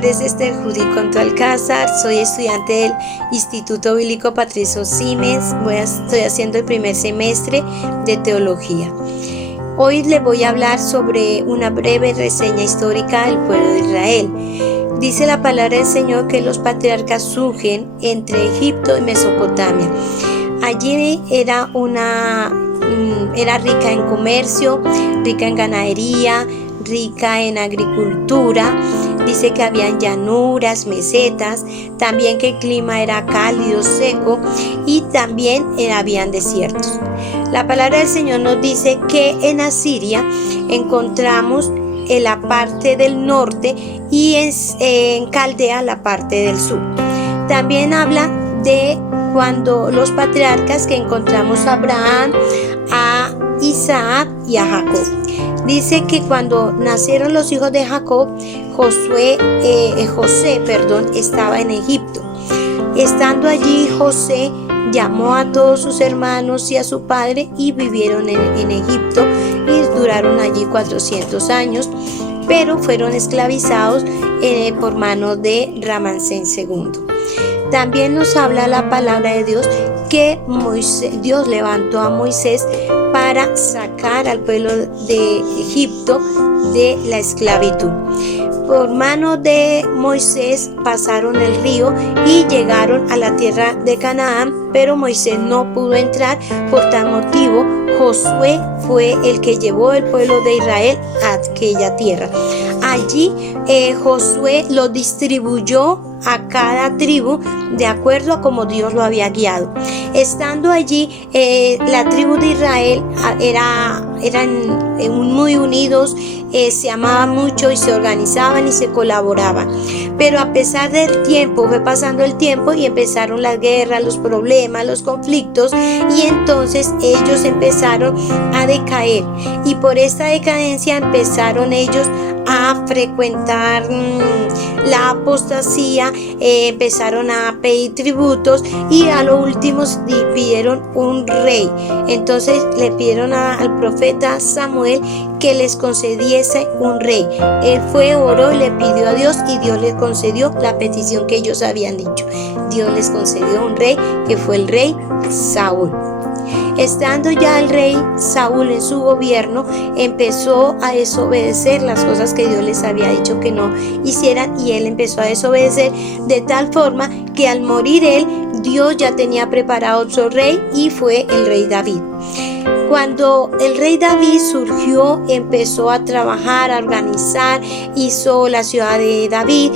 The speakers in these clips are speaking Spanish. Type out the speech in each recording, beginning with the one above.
nombre es Esther Judy Conto Alcázar, soy estudiante del Instituto Bíblico Patricio Simes, estoy haciendo el primer semestre de Teología. Hoy les voy a hablar sobre una breve reseña histórica del pueblo de Israel. Dice la palabra del Señor que los patriarcas surgen entre Egipto y Mesopotamia. Allí era rica en comercio, rica en ganadería, rica en agricultura. Dice que habían llanuras, mesetas, también que el clima era cálido, seco y también habían desiertos. La palabra del Señor nos dice que en Asiria encontramos en la parte del norte y en Caldea la parte del sur. También habla de cuando los patriarcas que encontramos a Abraham, a Isaac y a Jacob. Dice que cuando nacieron los hijos de Jacob, José estaba en Egipto. Estando allí, José llamó a todos sus hermanos y a su padre y vivieron en Egipto y duraron allí 400 años, pero fueron esclavizados por manos de Raamsés II. También nos habla la palabra de Dios que Dios levantó a Moisés para sacar al pueblo de Egipto de la esclavitud. Por mano de Moisés pasaron el río y llegaron a la tierra de Canaán, pero Moisés no pudo entrar. Por tal motivo, Josué fue el que llevó el pueblo de Israel a aquella tierra. Allí Josué lo distribuyó a cada tribu de acuerdo a como Dios lo había guiado. Estando allí, la tribu de Israel eran muy unidos, se amaban mucho y se organizaban y se colaboraban. Pero a pesar del tiempo, fue pasando el tiempo y empezaron las guerras, los problemas, los conflictos, y entonces ellos empezaron a decaer. Y por esta decadencia empezaron ellos a frecuentar la apostasía, empezaron a pedir tributos y a lo último pidieron un rey. Entonces le pidieron al profeta Samuel que les concediese un rey. Él fue, oró y le pidió a Dios y Dios les concedió la petición que ellos habían dicho. Dios les concedió un rey que fue el rey Saúl. Estando ya el rey Saúl en su gobierno, empezó a desobedecer las cosas que Dios les había dicho que no hicieran, y él empezó a desobedecer de tal forma que al morir él, Dios ya tenía preparado otro rey y fue el rey David. Cuando el rey David surgió, empezó a trabajar, a organizar, hizo la ciudad de David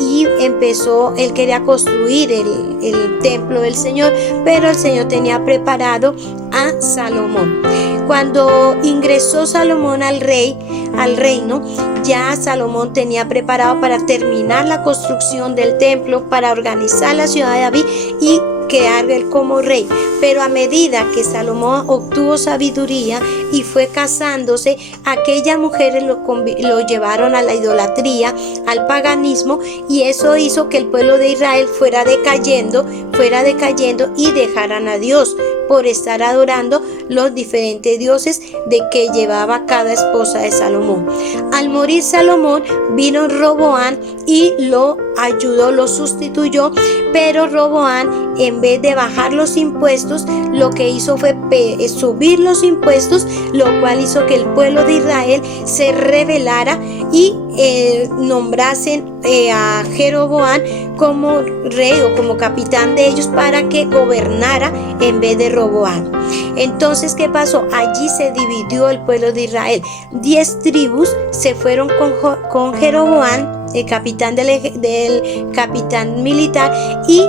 y él quería construir el templo del Señor, pero el Señor tenía preparado a Salomón. Cuando ingresó Salomón al reino, ya Salomón tenía preparado para terminar la construcción del templo, para organizar la ciudad de David y quedar él como rey. Pero a medida que Salomón obtuvo sabiduría y fue casándose, aquellas mujeres lo llevaron a la idolatría, al paganismo, y eso hizo que el pueblo de Israel fuera decayendo y dejaran a Dios por estar adorando los diferentes dioses de que llevaba cada esposa de Salomón. Al morir Salomón, vino Roboam y lo ayudó, lo sustituyó, pero Roboam, en vez de bajar los impuestos, lo que hizo fue subir los impuestos, lo cual hizo que el pueblo de Israel se rebelara y nombrasen a Jeroboam como rey o como capitán de ellos para que gobernara en vez de Roboam. Entonces, ¿qué pasó? Allí se dividió el pueblo de Israel. 10 tribus se fueron con Jeroboam, el capitán del capitán militar, y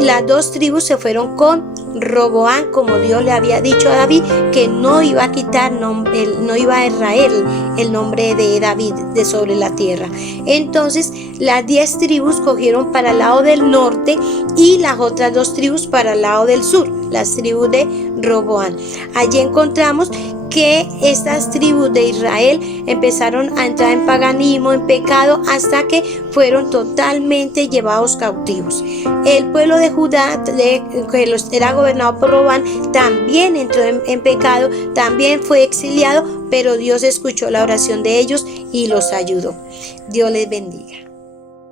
las 2 tribus se fueron con Roboam, como Dios le había dicho a David que no iba a quitar, no iba a errar el nombre de David de sobre la tierra. Entonces las 10 tribus cogieron para el lado del norte y las otras 2 tribus para el lado del sur, las tribus de Roboam. Allí encontramos que estas tribus de Israel empezaron a entrar en paganismo, en pecado, hasta que fueron totalmente llevados cautivos. El pueblo de Judá, que era gobernado por Roboam, también entró en pecado, también fue exiliado, pero Dios escuchó la oración de ellos y los ayudó. Dios les bendiga.